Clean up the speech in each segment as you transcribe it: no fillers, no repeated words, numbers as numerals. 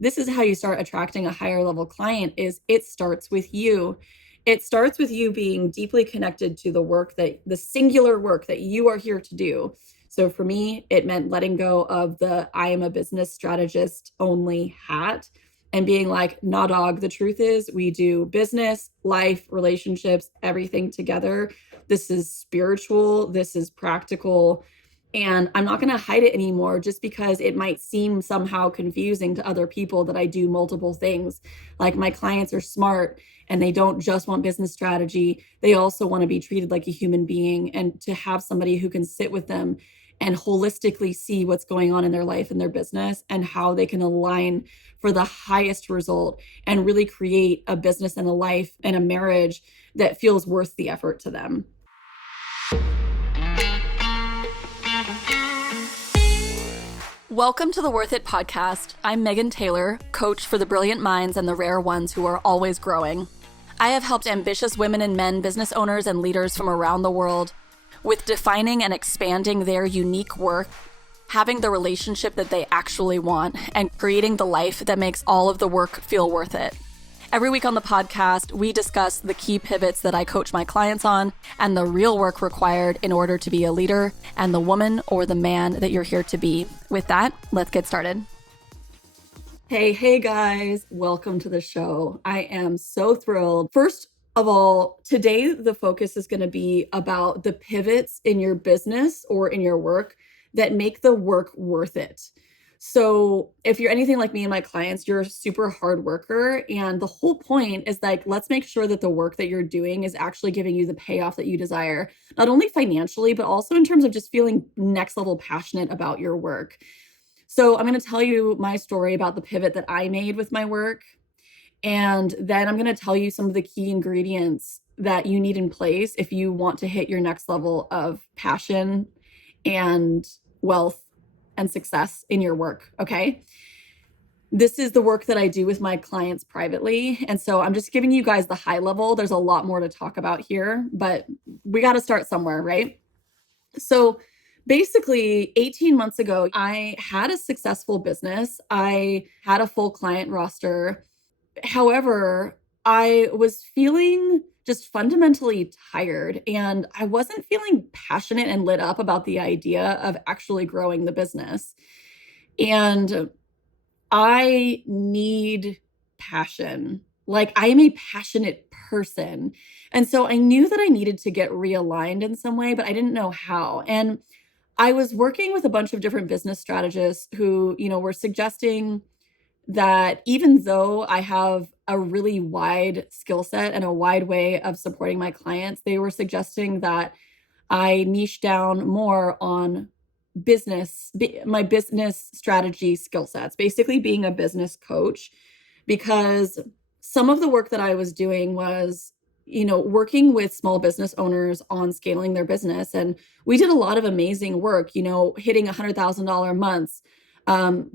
this is how you start attracting a higher level client. Is it starts with you. It starts with you being deeply connected to the singular work that you are here to do. So for me, it meant letting go of the I am a business strategist only hat and being like, nah, dog, the truth is we do business, life, relationships, everything together. This is spiritual, this is practical. And I'm not going to hide it anymore just because it might seem somehow confusing to other people that I do multiple things. Like my clients are smart and they don't just want business strategy. They also want to be treated like a human being and to have somebody who can sit with them and holistically see what's going on in their life and their business and how they can align for the highest result and really create a business and a life and a marriage that feels worth the effort to them. Welcome to the Worth It podcast. I'm Megan Taylor, coach for the brilliant minds and the rare ones who are always growing. I have helped ambitious women and men, business owners and leaders from around the world with defining and expanding their unique work, having the relationship that they actually want, and creating the life that makes all of the work feel worth it. Every week on the podcast, we discuss the key pivots that I coach my clients on and the real work required in order to be a leader and the woman or the man that you're here to be. With that, let's get started. Hey guys, welcome to the show. I am so thrilled. First of all, today the focus is going to be about the pivots in your business or in your work that make the work worth it. So if you're anything like me and my clients, you're a super hard worker. And the whole point is like, let's make sure that the work that you're doing is actually giving you the payoff that you desire, not only financially, but also in terms of just feeling next level passionate about your work. So I'm going to tell you my story about the pivot that I made with my work. And then I'm going to tell you some of the key ingredients that you need in place if you want to hit your next level of passion and wealth and success in your work. Okay. This is the work that I do with my clients privately. And so I'm just giving you guys the high level. There's a lot more to talk about here, but we got to start somewhere, right? So basically 18 months ago, I had a successful business. I had a full client roster. However, I was feeling just fundamentally tired and I wasn't feeling passionate and lit up about the idea of actually growing the business. And I need passion. Like I am a passionate person. And so I knew that I needed to get realigned in some way, but I didn't know how. And I was working with a bunch of different business strategists who, were suggesting that even though I have a really wide skill set and a wide way of supporting my clients, they were suggesting that I niche down more on my business strategy skill sets, basically being a business coach, because some of the work that I was doing was, working with small business owners on scaling their business. And we did a lot of amazing work, hitting $100,000 months,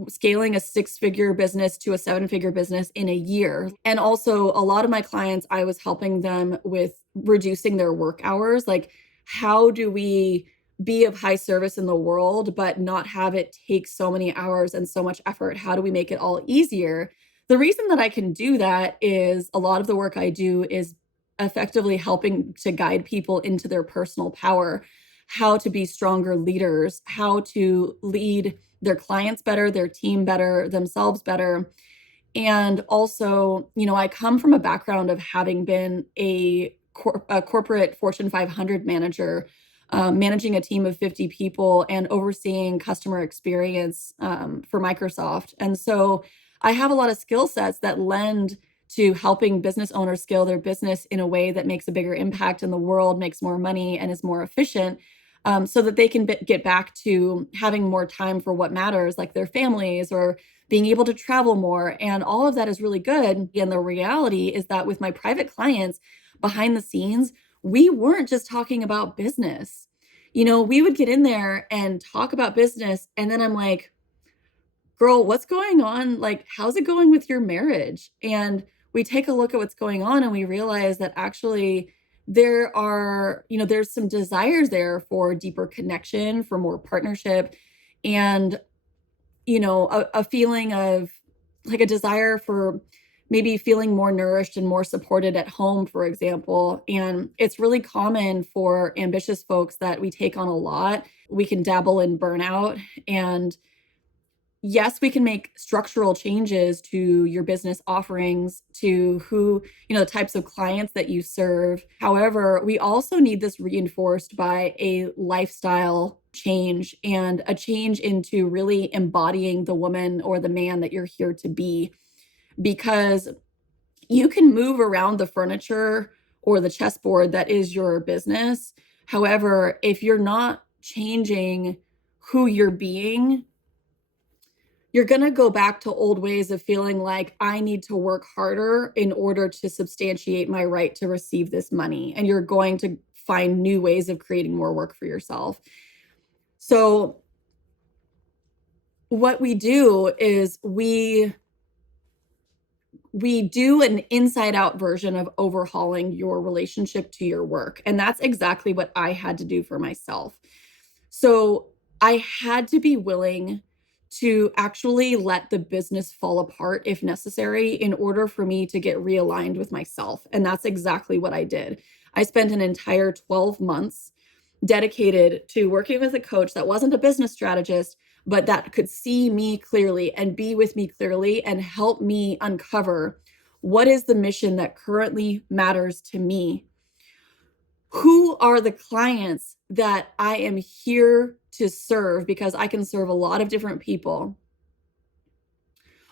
scaling a 6-figure business to a 7-figure business in a year. And also a lot of my clients, I was helping them with reducing their work hours. Like, how do we be of high service in the world, but not have it take so many hours and so much effort? How do we make it all easier? The reason that I can do that is a lot of the work I do is effectively helping to guide people into their personal power, how to be stronger leaders, how to lead their clients better, their team better, themselves better. And also, I come from a background of having been a corporate Fortune 500 manager, managing a team of 50 people and overseeing customer experience for Microsoft. And so I have a lot of skill sets that lend to helping business owners scale their business in a way that makes a bigger impact in the world, makes more money, and is more efficient, so that they can get back to having more time for what matters, like their families or being able to travel more. And all of that is really good. And the reality is that with my private clients behind the scenes, we weren't just talking about business. We would get in there and talk about business. And then I'm like, girl, what's going on? Like, how's it going with your marriage? And we take a look at what's going on and we realize that actually there's some desires there for deeper connection, for more partnership, and, a feeling of like a desire for maybe feeling more nourished and more supported at home, for example. And it's really common for ambitious folks that we take on a lot. We can dabble in burnout. And yes, we can make structural changes to your business offerings, to the types of clients that you serve. However, we also need this reinforced by a lifestyle change and a change into really embodying the woman or the man that you're here to be. Because you can move around the furniture or the chessboard that is your business. However, if you're not changing who you're being, you're going to go back to old ways of feeling like I need to work harder in order to substantiate my right to receive this money. And you're going to find new ways of creating more work for yourself. So what we do is we do an inside out version of overhauling your relationship to your work. And that's exactly what I had to do for myself. So I had to be willing to actually let the business fall apart if necessary in order for me to get realigned with myself. And that's exactly what I did. I spent an entire 12 months dedicated to working with a coach that wasn't a business strategist, but that could see me clearly and be with me clearly and help me uncover what is the mission that currently matters to me. Who are the clients that I am here to serve? Because I can serve a lot of different people.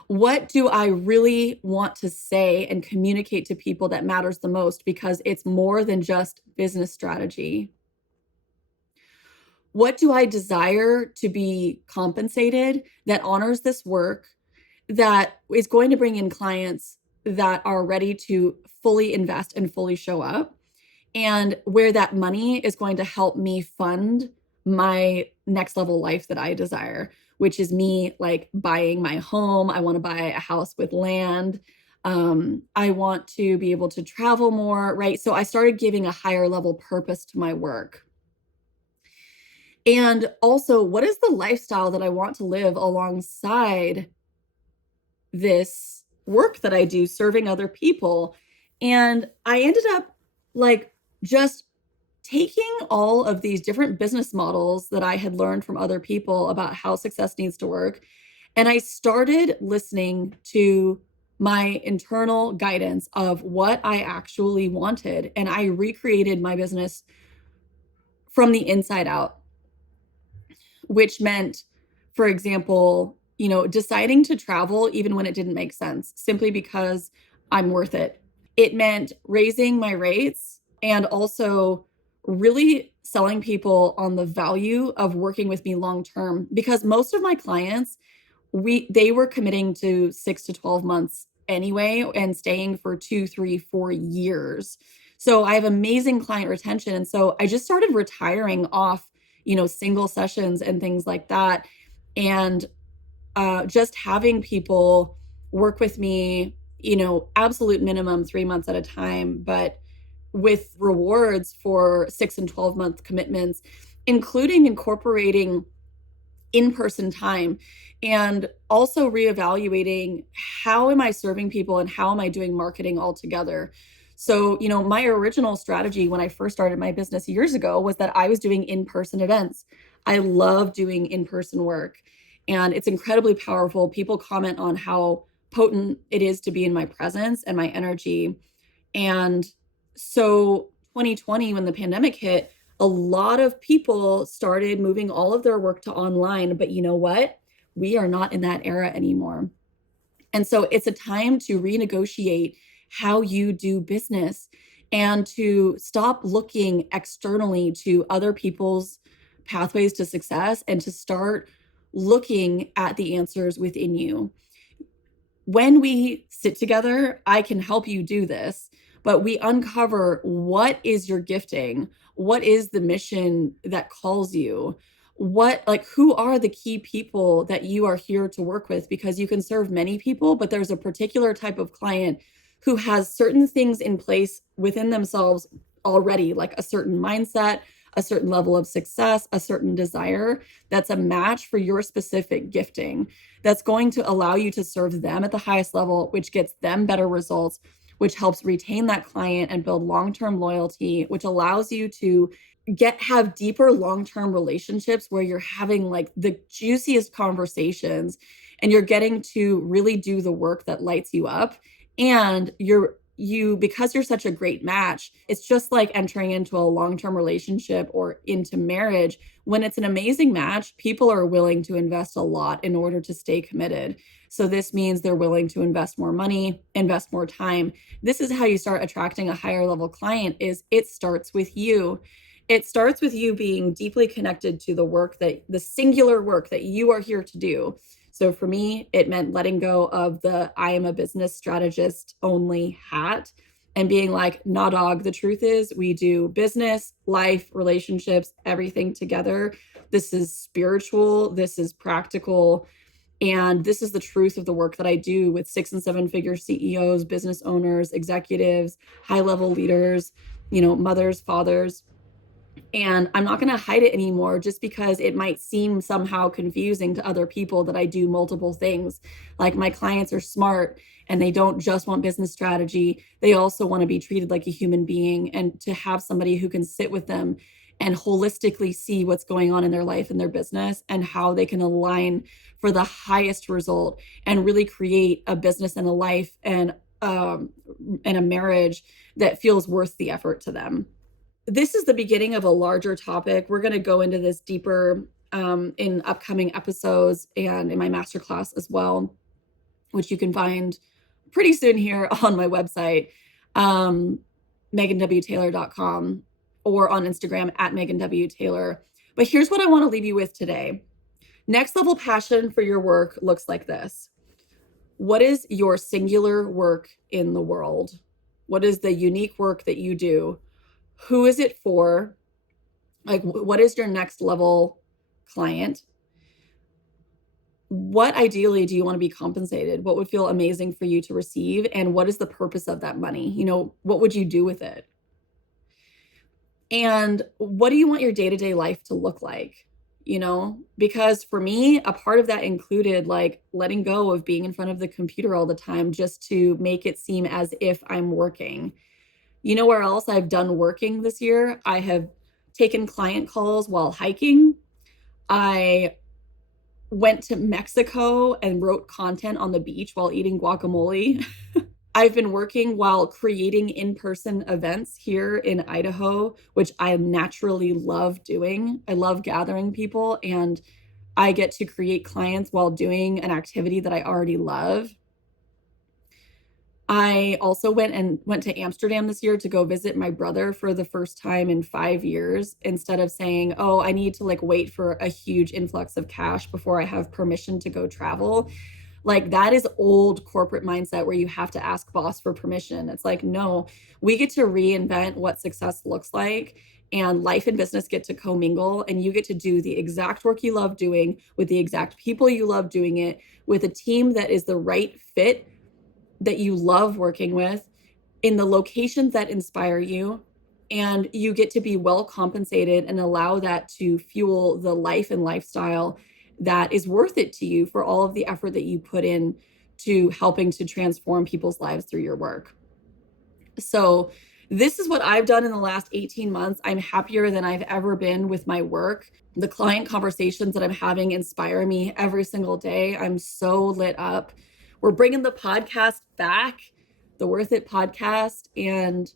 What do I really want to say and communicate to people that matters the most? Because it's more than just business strategy. What do I desire to be compensated that honors this work, that is going to bring in clients that are ready to fully invest and fully show up, and where that money is going to help me fund my next level life that I desire, which is me like buying my home. I want to buy a house with land. I want to be able to travel more, right? So I started giving a higher level purpose to my work. And also, what is the lifestyle that I want to live alongside this work that I do serving other people? And I ended up like just taking all of these different business models that I had learned from other people about how success needs to work. And I started listening to my internal guidance of what I actually wanted. And I recreated my business from the inside out, which meant, for example, deciding to travel even when it didn't make sense, simply because I'm worth it. It meant raising my rates and also really selling people on the value of working with me long term, because most of my clients, they were committing to 6 to 12 months anyway and staying for 2, 3, 4 years. So I have amazing client retention. And so I just started retiring off single sessions and things like that. And just having people work with me, absolute minimum 3 months at a time, but with rewards for 6 and 12-month commitments, including incorporating in-person time and also reevaluating how am I serving people and how am I doing marketing altogether. So, my original strategy when I first started my business years ago was that I was doing in-person events. I love doing in-person work and it's incredibly powerful. People comment on how potent it is to be in my presence and my energy. And so 2020, when the pandemic hit, a lot of people started moving all of their work to online. But you know what? We are not in that era anymore. And so it's a time to renegotiate how you do business and to stop looking externally to other people's pathways to success and to start looking at the answers within you. When we sit together, I can help you do this, but we uncover what is your gifting? What is the mission that calls you? Who are the key people that you are here to work with? Because you can serve many people, but there's a particular type of client who has certain things in place within themselves already, like a certain mindset, a certain level of success, a certain desire that's a match for your specific gifting, that's going to allow you to serve them at the highest level, which gets them better results, which helps retain that client and build long-term loyalty, which allows you to have deeper long-term relationships where you're having like the juiciest conversations and you're getting to really do the work that lights you up. And because you're such a great match, it's just like entering into a long-term relationship or into marriage. When it's an amazing match, people are willing to invest a lot in order to stay committed. So this means they're willing to invest more money, invest more time. This is how you start attracting a higher level client. It starts with you. It starts with you being deeply connected to the singular work that you are here to do. So for me, it meant letting go of the I am a business strategist only hat and being like, nah, dog, the truth is we do business, life, relationships, everything together. This is spiritual. This is practical. And this is the truth of the work that I do with 6 and 7 figure CEOs, business owners, executives, high level leaders, mothers, fathers. And I'm not going to hide it anymore just because it might seem somehow confusing to other people that I do multiple things. Like my clients are smart and they don't just want business strategy. They also want to be treated like a human being and to have somebody who can sit with them and holistically see what's going on in their life and their business and how they can align for the highest result and really create a business and a life and a marriage that feels worth the effort to them. This is the beginning of a larger topic. We're going to go into this deeper in upcoming episodes and in my masterclass as well, which you can find pretty soon here on my website, meganwtaylor.com, or on Instagram at meganwtaylor. But here's what I want to leave you with today. Next level passion for your work looks like this. What is your singular work in the world? What is the unique work that you do? Who is it for? Like, what is your next level client? What ideally do you want to be compensated? What would feel amazing for you to receive? And what is the purpose of that money? What would you do with it? And what do you want your day-to-day life to look like? Because for me, a part of that included like letting go of being in front of the computer all the time just to make it seem as if I'm working. Where else I've done working this year? I have taken client calls while hiking. I went to Mexico and wrote content on the beach while eating guacamole. I've been working while creating in-person events here in Idaho, which I naturally love doing. I love gathering people, and I get to create clients while doing an activity that I already love. I also went to Amsterdam this year to go visit my brother for the first time in 5 years, instead of saying, oh, I need to like wait for a huge influx of cash before I have permission to go travel. Like that is old corporate mindset where you have to ask boss for permission. It's like, no, we get to reinvent what success looks like, and life and business get to commingle, and you get to do the exact work you love doing with the exact people you love doing it, with a team that is the right fit that you love working with, in the locations that inspire you, and you get to be well compensated and allow that to fuel the life and lifestyle that is worth it to you for all of the effort that you put in to helping to transform people's lives through your work. So this is what I've done in the last 18 months. I'm happier than I've ever been with my work. The client conversations that I'm having inspire me every single day. I'm so lit up. We're bringing the podcast back, the Worth It podcast. And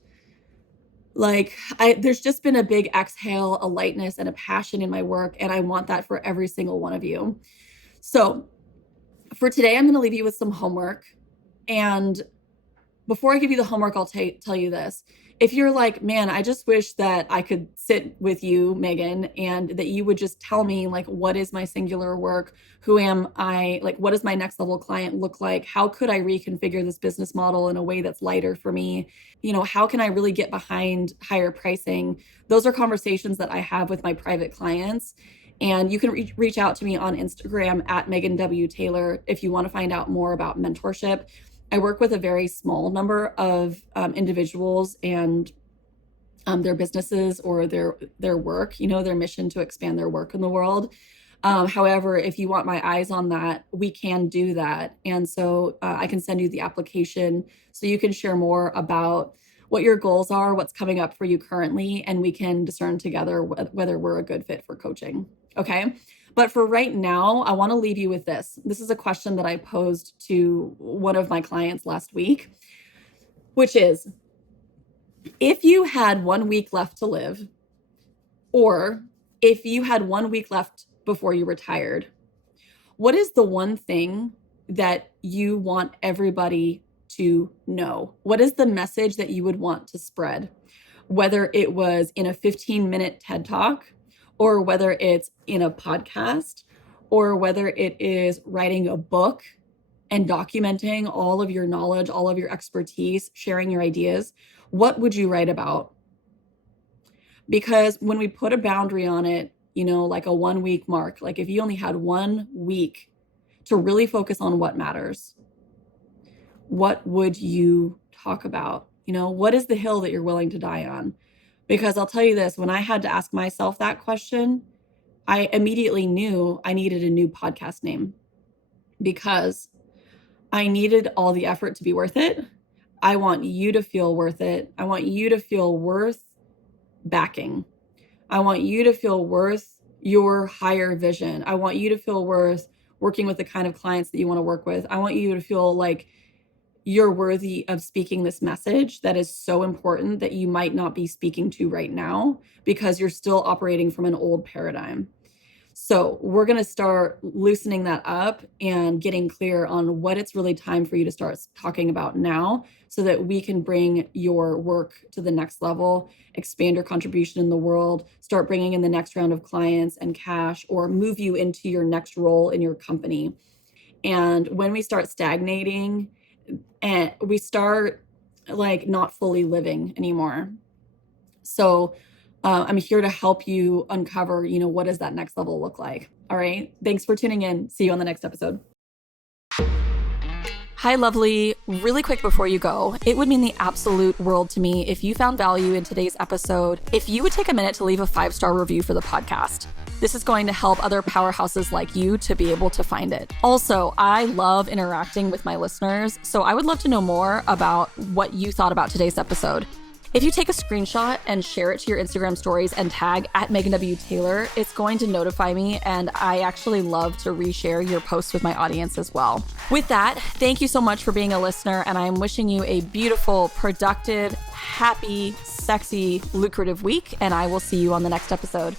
there's just been a big exhale, a lightness and a passion in my work. And I want that for every single one of you. So for today, I'm going to leave you with some homework. And before I give you the homework, I'll tell you this. If you're like, man, I just wish that I could sit with you, Megan, and that you would just tell me, like, what is my singular work? Who am I? Like, what does my next level client look like? How could I reconfigure this business model in a way that's lighter for me? How can I really get behind higher pricing? Those are conversations that I have with my private clients. And you can reach out to me on Instagram at Megan W. Taylor if you want to find out more about mentorship. I work with a very small number of individuals, and their businesses or their work, their mission to expand their work in the world. However, if you want my eyes on that, we can do that. And so I can send you the application so you can share more about what your goals are, what's coming up for you currently, and we can discern together whether we're a good fit for coaching. Okay. But for right now, I want to leave you with this. This is a question that I posed to one of my clients last week, which is, if you had 1 week left to live, or if you had 1 week left before you retired, what is the one thing that you want everybody to know? What is the message that you would want to spread? Whether it was in a 15-minute TED Talk, or whether it's in a podcast, or whether it is writing a book and documenting all of your knowledge, all of your expertise, sharing your ideas, what would you write about? Because when we put a boundary on it, like a 1 week mark, like if you only had 1 week to really focus on what matters, what would you talk about? What is the hill that you're willing to die on? Because I'll tell you this, when I had to ask myself that question, I immediately knew I needed a new podcast name, because I needed all the effort to be worth it. I want you to feel worth it. I want you to feel worth backing. I want you to feel worth your higher vision. I want you to feel worth working with the kind of clients that you want to work with. I want you to feel like you're worthy of speaking this message that is so important that you might not be speaking to right now because you're still operating from an old paradigm. So we're going to start loosening that up and getting clear on what it's really time for you to start talking about now, so that we can bring your work to the next level, expand your contribution in the world, start bringing in the next round of clients and cash, or move you into your next role in your company. And when we start stagnating and we start like not fully living anymore. So I'm here to help you uncover, what does that next level look like? All right. Thanks for tuning in. See you on the next episode. Hi, lovely. Really quick before you go, it would mean the absolute world to me if you found value in today's episode, if you would take a minute to leave a 5-star review for the podcast. This is going to help other powerhouses like you to be able to find it. Also, I love interacting with my listeners, so I would love to know more about what you thought about today's episode. If you take a screenshot and share it to your Instagram stories and tag @MeganWTaylor, it's going to notify me, and I actually love to reshare your posts with my audience as well. With that, thank you so much for being a listener, and I'm wishing you a beautiful, productive, happy, sexy, lucrative week, and I will see you on the next episode.